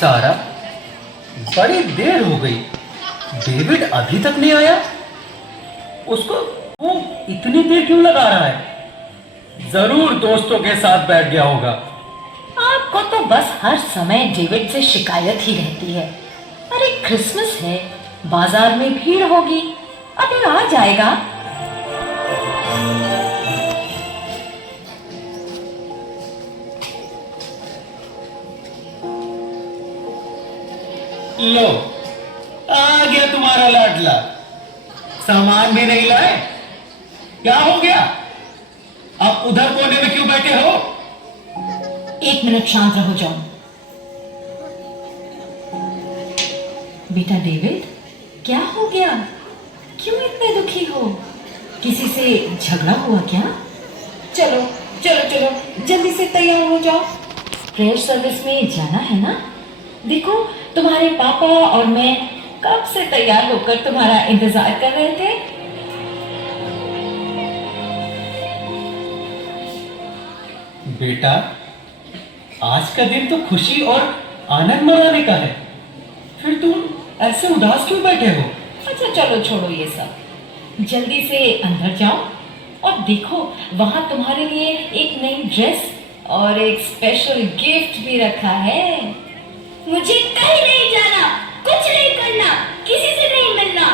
सारा, बड़ी देर हो गई, डेविड अभी तक नहीं आया। उसको वो इतनी देर क्यों लगा रहा है? जरूर दोस्तों के साथ बैठ गया होगा। आपको तो बस हर समय डेविड से शिकायत ही रहती है। अरे क्रिसमस है, बाजार में भीड़ होगी, अभी आ जाएगा। लो, आ गया तुम्हारा लाडला। सामान भी नहीं लाए? क्या हो गया? आप उधर कोने में क्यों बैठे हो? 1 मिनट शांत रहो जॉन। बेटा डेविड, क्या हो गया? क्यों इतने दुखी हो? किसी से झगड़ा हुआ क्या? चलो चलो चलो, जल्दी से तैयार हो जाओ, प्रेयर सर्विस में जाना है ना। देखो, तुम्हारे पापा और मैं कब से तैयार होकर तुम्हारा इंतजार कर रहे थे। बेटा, आज का दिन तो खुशी और आनंद मनाने का है, फिर तुम ऐसे उदास क्यों बैठे हो? अच्छा चलो छोड़ो ये सब, जल्दी से अंदर जाओ और देखो, वहां तुम्हारे लिए एक नई ड्रेस और एक स्पेशल गिफ्ट भी रखा है। मुझे कहीं नहीं जाना, कुछ नहीं करना, किसी से नहीं मिलना,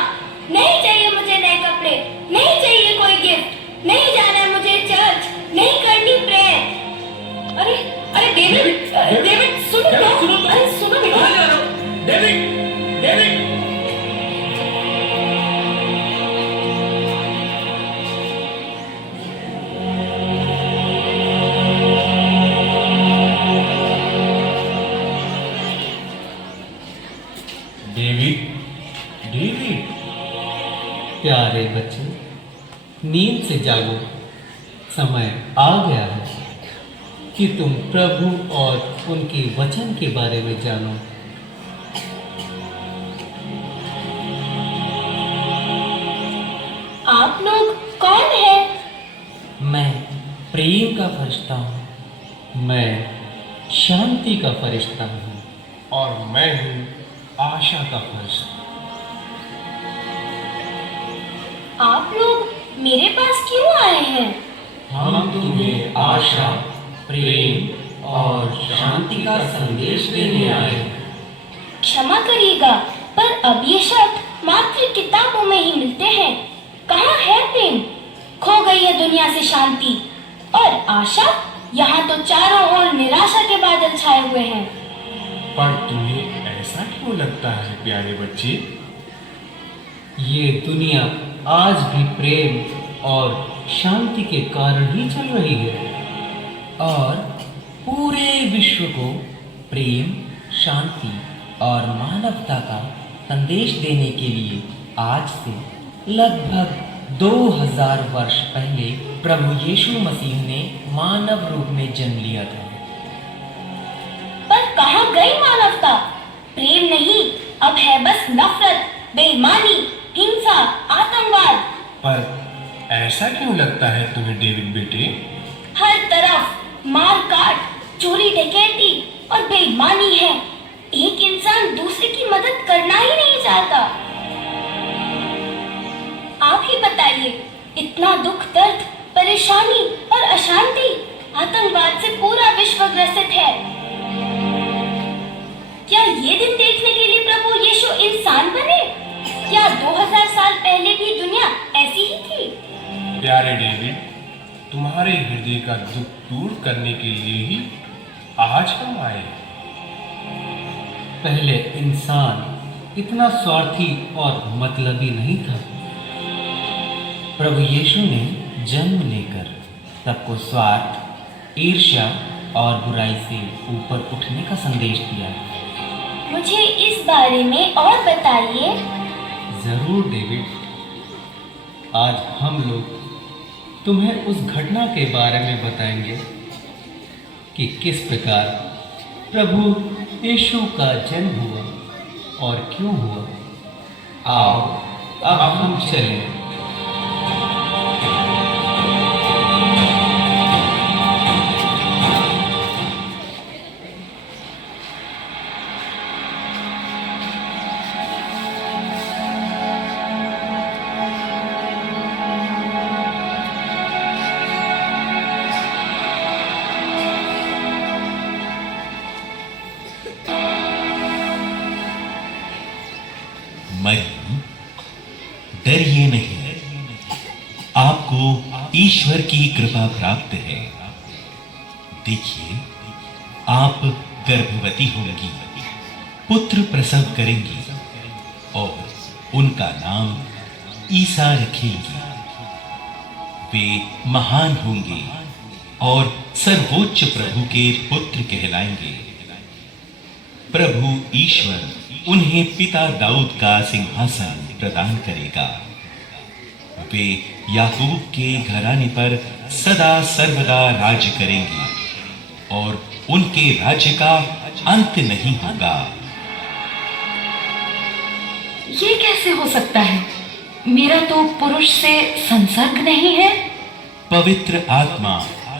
नहीं चाहिए मुझे नए कपड़े, नहीं चाहिए कोई गिफ्ट, नहीं जाना है मुझे चर्च, नहीं करनी प्रेयर। अरे अरे डेविड, डेविड सुनो तो, अरे सुनो बेटा। कहाँ जा रहे हो? David, David! David, David! प्यारे बच्चे, नींद से जागो। समय आ गया है कि तुम प्रभु और उनके वचन के बारे में जानो। आप लोग कौन हैं? मैं प्रेम का फरिश्ता हूँ, मैं शांति का फरिश्ता हूँ, और मैं हूँ आशा का फरिश्ता। आप लोग मेरे पास क्यों आए हैं? हम तुम्हें आशा, प्रेम और शांति का संदेश देने आए हैं। क्षमा करिएगा, पर अब ये शब्द मात्र किताबों में ही मिलते हैं। कहाँ है प्रेम? खो गई है दुनिया से शांति, और आशा यहाँ तो चारों ओर निराशा के बादल छाए हुए हैं। पर तुम्हें ऐसा क्यों लगता है प्यारे बच्चे? ये दुनिया आज भी प्रेम और शांति के कारण ही चल रही है, और पूरे विश्व को प्रेम, शांति और मानवता का संदेश देने के लिए आज से लगभग 2000 वर्ष पहले प्रभु यीशु मसीह ने मानव रूप में जन्म लिया था। पर कहाँ गई मानवता? प्रेम नहीं, अब है बस नफरत, बेईमानी, हिंसा, आतंकवाद। पर ऐसा क्यों लगता है तुम्हें डेविड बेटे? हर तरफ मार काट, चोरी डकैती और बेईमानी है। एक इंसान दूसरे की मदद करना ही नहीं चाहता। आप ही बताइए, इतना दुख, दर्द, परेशानी और अशांति, आतंकवाद से पूरा विश्व ग्रसित है। क्या ये दिन देखने के लिए प्रभु यीशु इंसान बने? क्या 2000 साल पहले भी दुनिया ऐसी ही थी? प्यारे डेविड, तुम्हारे हृदय का दुख दूर करने के लिए ही आज हम आए। पहले इंसान इतना स्वार्थी और मतलबी नहीं था। प्रभु यीशु ने जन्म लेकर सबको स्वार्थ, ईर्ष्या और बुराई से ऊपर उठने का संदेश दिया। मुझे इस बारे में और बताइए। जरूर डेविड, आज हम लोग तुम्हें उस घटना के बारे में बताएंगे कि किस प्रकार प्रभु यीशु का जन्म हुआ और क्यों हुआ। आओ अब हम चलें। डरिए नहीं, आपको ईश्वर की कृपा प्राप्त है। देखिए, आप गर्भवती होंगी, पुत्र प्रसव करेंगी और उनका नाम ईसा रखेंगी। वे महान होंगे और सर्वोच्च प्रभु के पुत्र कहलाएंगे। प्रभु ईश्वर उन्हें पिता दाऊद का सिंहासन प्रदान करेगा। वे याकूब के घराने पर सदा सर्वदा राज्य करेंगे और उनके राज्य का अंत नहीं होगा। ये कैसे हो सकता है? मेरा तो पुरुष से संसर्ग नहीं है। पवित्र आत्मा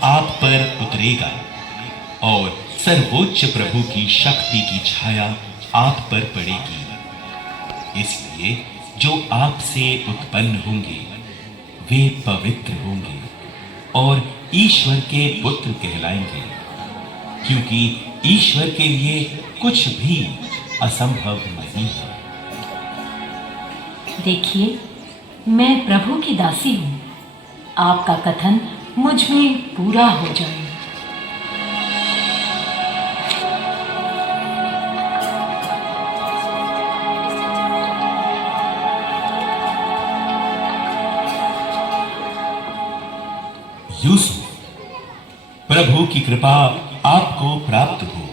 आप पर उतरेगा और सर्वोच्च प्रभु की शक्ति की छाया आप पर पड़ेगी। इसलिए जो आपसे उत्पन्न होंगे वे पवित्र होंगे और ईश्वर के पुत्र कहलाएंगे, क्योंकि ईश्वर के लिए कुछ भी असंभव नहीं है। देखिए, मैं प्रभु की दासी हूँ। आपका कथन मुझ में पूरा हो जाए। यूसुफ, प्रभु की कृपा आपको प्राप्त हो।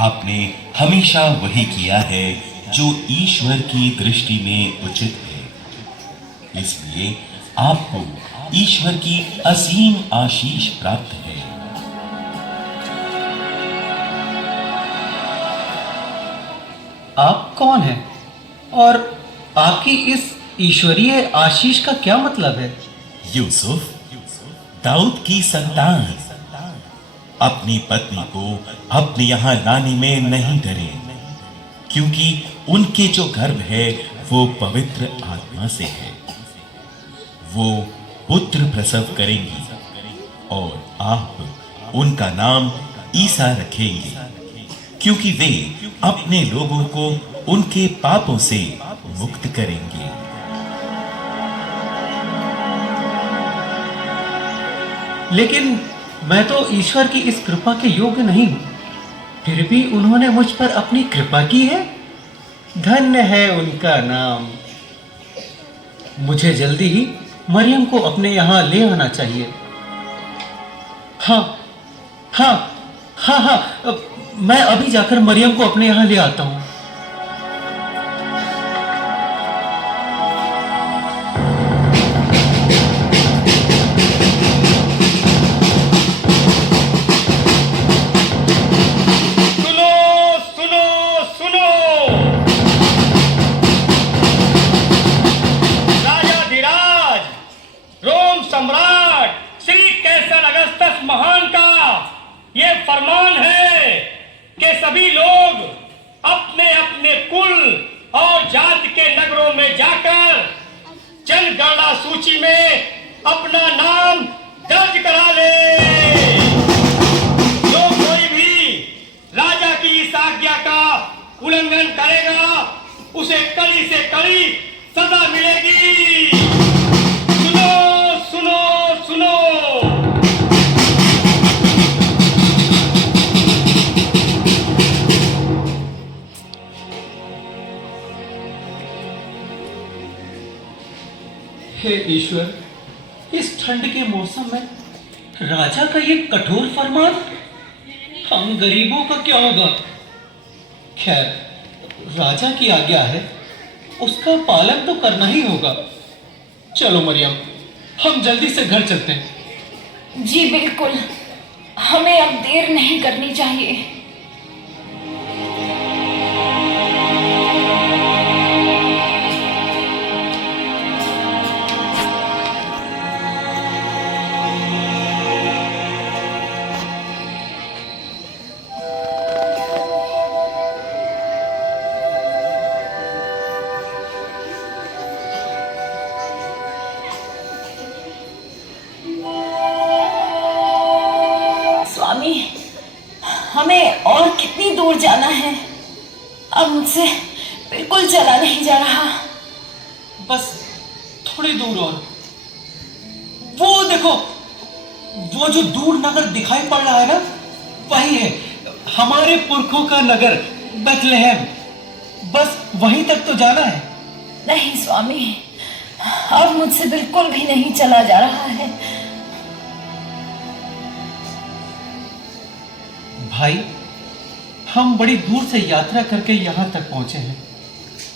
आपने हमेशा वही किया है जो ईश्वर की दृष्टि में उचित है, इसलिए आपको ईश्वर की असीम आशीष प्राप्त है। आप कौन हैं और आपकी इस ईश्वरीय आशीष का क्या मतलब है? यूसुफ, दाऊद की संतान, अपनी पत्नी को अपने यहां लाने में नहीं डरे, क्योंकि उनके जो गर्भ है वो पवित्र आत्मा से है। वो पुत्र प्रसव करेंगी और आप उनका नाम ईसा रखेंगे, क्योंकि वे अपने लोगों को उनके पापों से मुक्त करेंगे। लेकिन मैं तो ईश्वर की इस कृपा के योग्य नहीं हूं, फिर भी उन्होंने मुझ पर अपनी कृपा की है। धन्य है उनका नाम। मुझे जल्दी ही मरियम को अपने यहाँ ले आना चाहिए। हाँ हाँ हाँ हाँ, मैं अभी जाकर मरियम को अपने यहाँ ले आता हूँ। सम्राट श्री कैसर अगस्तस महान का ये फरमान है कि सभी लोग अपने अपने कुल और जाति के नगरों में जाकर जनगणना सूची में अपना नाम दर्ज करा ले। जो कोई भी राजा की इस आज्ञा का उल्लंघन करेगा उसे कड़ी से कड़ी सजा मिलेगी। सुनो सुनो। हे ईश्वर, इस ठंड के मौसम में राजा का ये कठोर फरमान, हम गरीबों का क्या होगा? खैर, राजा की आज्ञा है, उसका पालन तो करना ही होगा। चलो मरियम, हम जल्दी से घर चलते हैं। जी बिल्कुल, हमें अब देर नहीं करनी चाहिए। स्वामी, हमें और कितनी दूर जाना है? अब मुझसे बिल्कुल चला नहीं जा रहा। बस थोड़ी दूर और। वो देखो, वो जो दूर नगर दिखाई पड़ रहा है ना, वही है हमारे पुरखों का नगर बेथलेहम। बस वहीं तक तो जाना है। नहीं स्वामी, अब मुझसे बिल्कुल भी नहीं चला जा रहा है। भाई, हम बड़ी दूर से यात्रा करके यहाँ तक पहुंचे हैं।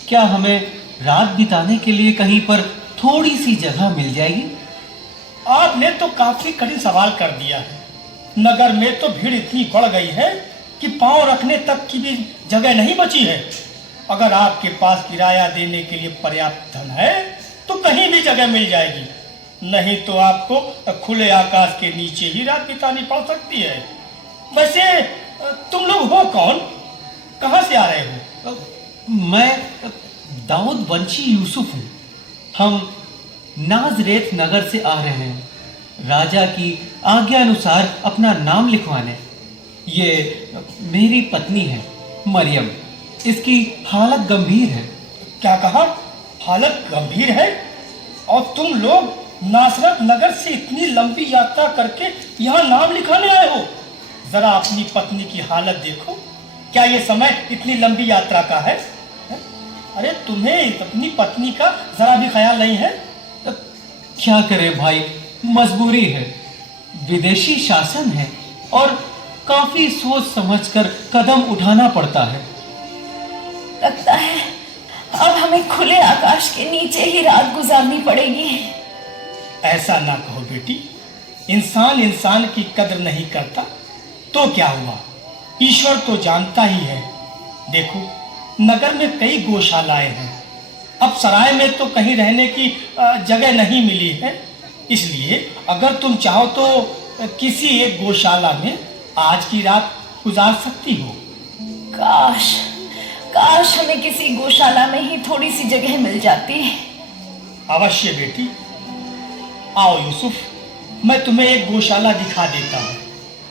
क्या हमें रात बिताने के लिए कहीं पर थोड़ी सी जगह मिल जाएगी? आपने तो काफी कठिन सवाल कर दिया है। नगर में तो भीड़ इतनी बढ़ गई है कि पांव रखने तक की भी जगह नहीं बची है। अगर आपके पास किराया देने के लिए पर्याप्त धन है तो कहीं भी जगह मिल जाएगी, नहीं तो आपको खुले आकाश के नीचे ही रात बितानी पड़ सकती है। वैसे तुम लोग हो कौन, कहाँ से आ रहे हो? मैं दाऊद वंशी यूसुफ हूँ। हम नाजरेत नगर से आ रहे हैं राजा की आज्ञा अनुसार अपना नाम लिखवाने। ये मेरी पत्नी है मरियम। इसकी हालत गंभीर है। क्या कहा? हालत गंभीर है? और तुम लोग नासरत नगर से इतनी लंबी यात्रा करके यहाँ नाम लिखाने आए हो? जरा अपनी पत्नी की हालत देखो। क्या ये समय इतनी लंबी यात्रा का है? अरे तुम्हें अपनी पत्नी का जरा भी ख्याल नहीं है? क्या करें भाई, मजबूरी है। विदेशी शासन है और काफी सोच समझकर कदम उठाना पड़ता है। लगता है अब हमें खुले आकाश के नीचे ही रात गुजारनी पड़ेगी। ऐसा ना कहो बेटी, इंसान इंसान की कदर नहीं करता तो क्या हुआ, ईश्वर तो जानता ही है। देखो, नगर में कई गौशालाएं हैं। अब सराय में तो कहीं रहने की जगह नहीं मिली है, इसलिए अगर तुम चाहो तो किसी एक गौशाला में आज की रात गुजार सकती हो। काश काश हमें किसी गौशाला में ही थोड़ी सी जगह मिल जाती। अवश्य बेटी, आओ यूसुफ, मैं तुम्हें एक गौशाला दिखा देता हूँ।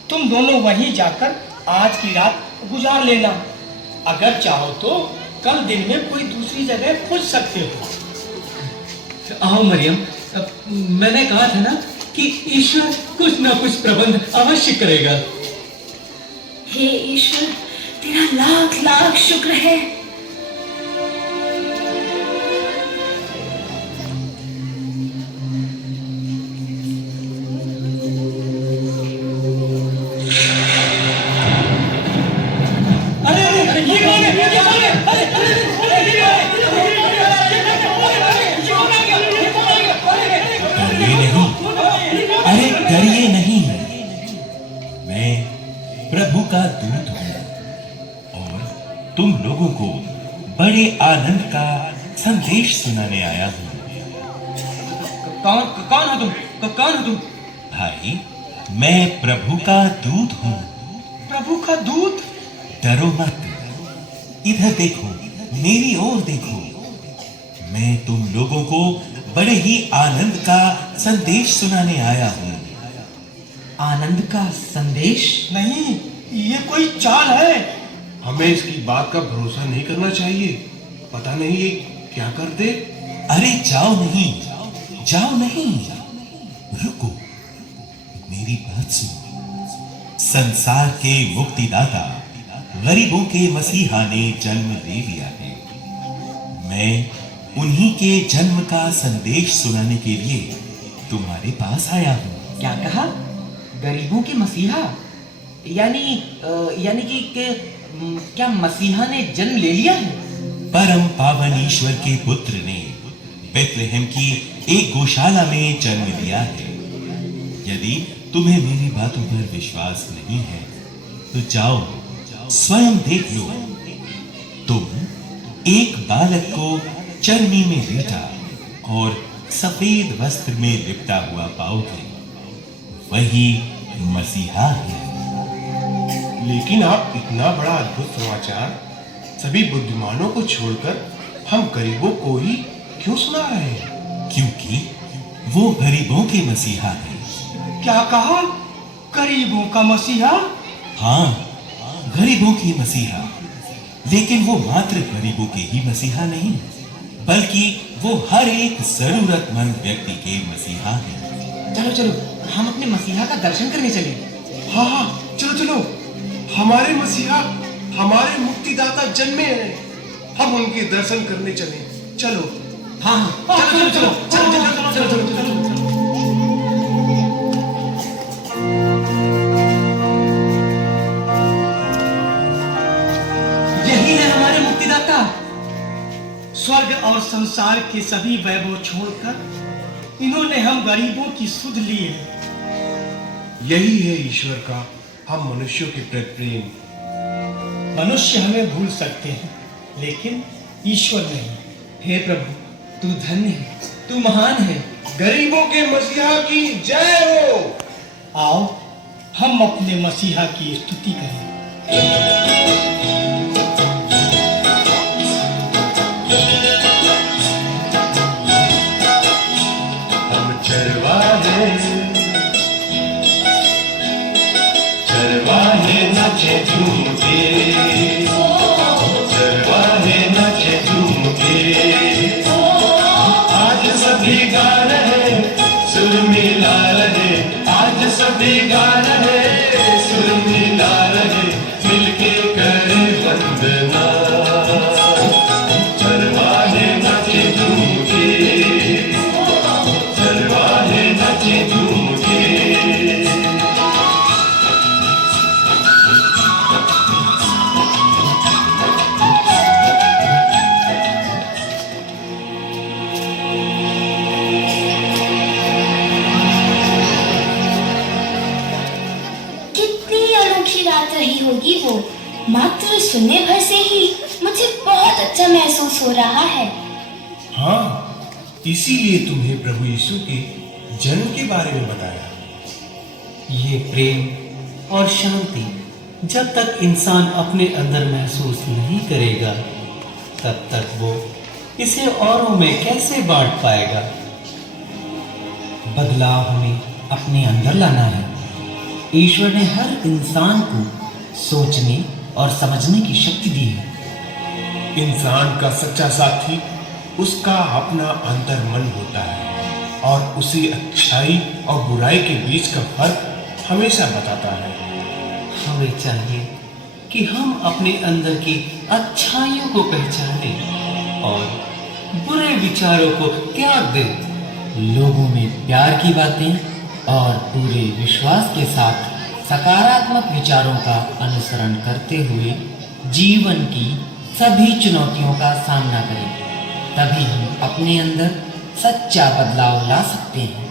तुम दोनों वहीं जाकर आज की रात गुजार लेना। अगर चाहो तो कल दिन में कोई दूसरी जगह खोज सकते हो। आओ मरियम, मैंने कहा था ना कि ईश्वर कुछ ना कुछ प्रबंध अवश्य करेगा। हे ईश्वर, तेरा लाख लाख शुक्र है। डरिए नहीं, मैं प्रभु का दूत हूं और तुम लोगों को बड़े आनंद का संदेश सुनाने आया हूं। कौन हो तुम? कौन हो तुम? भाई, मैं प्रभु का दूत हूं। प्रभु का दूत? डरो मत, इधर देखो, मेरी ओर देखो। मैं तुम लोगों को बड़े ही आनंद का संदेश सुनाने आया हूं। आनंद का संदेश? नहीं, ये कोई चाल है। हमें इसकी बात का भरोसा नहीं करना चाहिए। पता नहीं ये क्या कर दे। अरे जाओ नहीं, जाओ नहीं, रुको, मेरी बात सुनो। संसार के मुक्तिदाता, गरीबों के मसीहा ने जन्म ले लिया है। मैं उन्हीं के जन्म का संदेश सुनाने के लिए तुम्हारे पास आया हूं। क्या कहा? गरीबों के मसीहा? यानी कि क्या मसीहा ने जन्म ले लिया है? परम पावन ईश्वर के पुत्र ने बेथलेहम की एक गौशाला में जन्म लिया है। यदि तुम्हें मेरी बातों पर विश्वास नहीं है तो जाओ स्वयं देख लो। तुम एक बालक को चरनी में लेटा और सफेद वस्त्र में लिपटा हुआ पाओगे, वही मसीहा है। लेकिन आप इतना बड़ा अद्भुत समाचार सभी बुद्धिमानों को छोड़कर हम गरीबों को ही क्यों सुना रहे हैं? क्योंकि वो गरीबों के मसीहा है। क्या कहा? गरीबों का मसीहा? हाँ, गरीबों के मसीहा। लेकिन वो मात्र गरीबों के ही मसीहा नहीं, बल्कि वो हर एक जरूरतमंद व्यक्ति के मसीहा हैं। चलो चलो हम अपने मसीहा का दर्शन करने चले। हाँ हाँ, चलो चलो, हमारे मसीहा, हमारे मुक्तिदाता जन्मे हैं, हम उनके दर्शन करने चले। चलो। हाँ हाँ, चलो चलो चलो चलो चलो चलो चलो चलो चलो। यही है हमारे मुक्तिदाता। स्वर्ग और संसार के सभी वैभव छोड़कर इन्होंने हम गरीबों की सुध ली है। यही है ईश्वर का हम मनुष्यों के प्रति प्रेम। मनुष्य हमें भूल सकते हैं, लेकिन ईश्वर नहीं। हे प्रभु, तू धन्य है, तू महान है। गरीबों के मसीहा की जय हो। आओ हम अपने मसीहा की स्तुति करें। हम चरवाहे नाचे झूम के, चरवाहे नाचे झूम के। आज सभी गा रहे, सुर मिला रहे, आज सभी गा रहे, सुर मिला रहे, मिलके करे वंदना। चरवाहे नाचे झूम के, चरवाहे नाचे झूम के। कितनी अनोखी रात रही होगी वो। मात्र सुनने भर से ही मुझे बहुत अच्छा महसूस हो रहा है। हाँ, इसीलिए तुम्हें प्रभु यीशु के जन्म के बारे में बताया। ये प्रेम और शांति जब तक इंसान अपने अंदर महसूस नहीं करेगा, तब तक वो इसे औरों में कैसे बांट पाएगा। बदलाव हमें अपने अंदर लाना है। ईश्वर ने हर इंसान को सोचने और समझने की शक्ति दी है। इंसान का सच्चा साथी उसका अपना अंतर मन होता है और उसे अच्छाई और बुराई के बीच का फर्क हमेशा बताता है। हमें चाहिए कि हम अपने अंदर की अच्छाइयों को पहचानें और बुरे विचारों को त्याग दें। लोगों में प्यार की बातें और पूरे विश्वास के साथ सकारात्मक विचारों का अनुसरण करते हुए जीवन की सभी चुनौतियों का सामना करें। तभी हम अपने अंदर सच्चा बदलाव ला सकते हैं।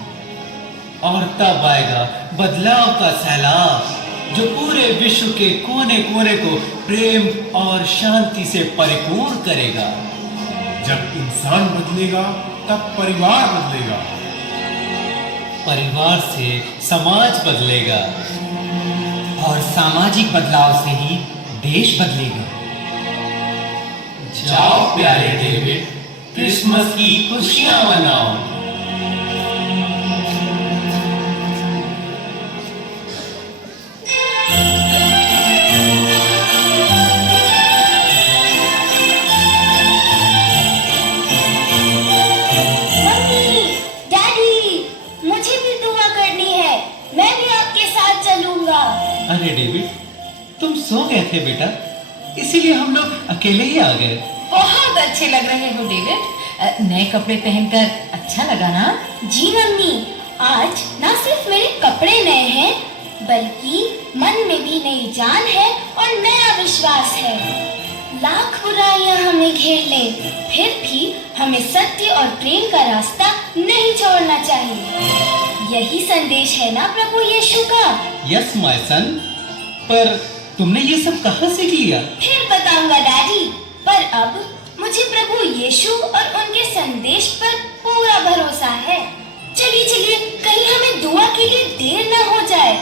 और तब आएगा बदलाव का सैलाब जो पूरे विश्व के कोने कोने को प्रेम और शांति से परिपूर्ण करेगा। जब इंसान बदलेगा तब परिवार बदलेगा, परिवार से समाज बदलेगा और सामाजिक बदलाव से ही देश बदलेगा। जाओ प्यारे डेविड, क्रिसमस की खुशियां मनाओ। मम्मी, डैडी, मुझे भी दुआ करनी है। मैं भी आपके साथ चलूंगा। अरे डेविड, तुम सो गए थे बेटा, इसीलिए हम लोग अकेले ही आ गए। बहुत अच्छे लग रहे हो डेविड। नए कपड़े पहनकर अच्छा लगा ना? जी मम्मी, आज ना सिर्फ मेरे कपड़े नए हैं, बल्कि मन में भी नई जान है और नया विश्वास है। लाख बुराइयां हमें घेर ले, फिर भी हमें सत्य और प्रेम का रास्ता नहीं छोड़ना चाहिए। यही संदेश है ना प्रभु यीशु का? यस माय सन, पर तुमने ये सब कहाँ सीख लिया? फिर बताऊंगा डैडी, पर अब मुझे प्रभु यीशु और उनके संदेश पर पूरा भरोसा है। चलिए चलिए, कहीं हमें दुआ के लिए देर न हो जाए।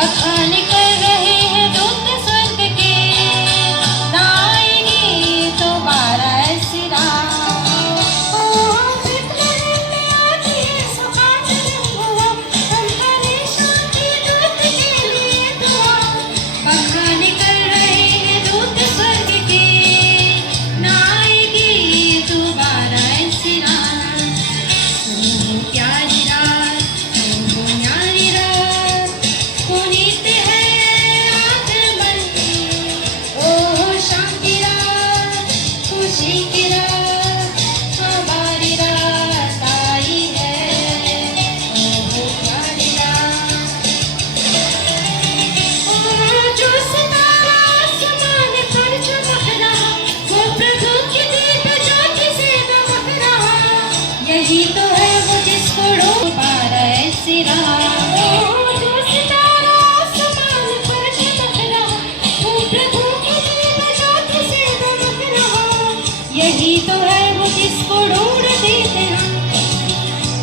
बखान कर रहे हैं दूत स्वर्ग के, ना आएगी दोबारा ऐसी रात। ओ बेतलहम में आती है सुहाग रंगवा, हम करें शांति दूत के लिए दुआ। बखान कर रहे हैं दूत स्वर्ग के, ना आएगी दोबारा ऐसी रात। ओ प्यारी रात, ओ न्यारी रात, पुनीत है आज मन की। ओ शांति रात, खुशी की रात, हमारी रात आई है। ओ प्यारी रात, ओ जो सितारा आसमान पर चमक रहा, वो प्रभु की दीप ज्योति से दमक रहा। यही तो है वो जिसको दोबारा ऐसी रात। ओ जो सितारा आसमान पर चमक रहा, वो प्रभु की दीप ज्योति से दमक रहा। यही तो है वो जिसको ढूंढते थे हम,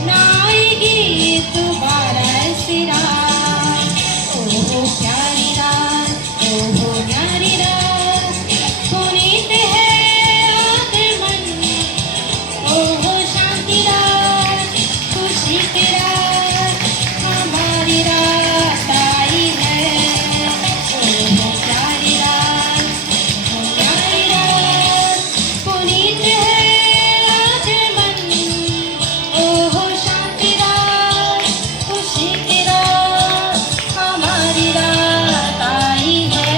ना आएगी दोबारा ऐसी रात। ओहो प्यारी रात, ओहो न्यारी रात, पुनीत है आज मन। ओहो शांति रात, खुशी की रात, हमारी रात आई है। ओहो प्यारी रात, ओहो न्यारी रात, पुनीत है आज मन। ओहो शांति रात, खुशी की रात, हमारी रात आई है।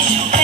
यीशु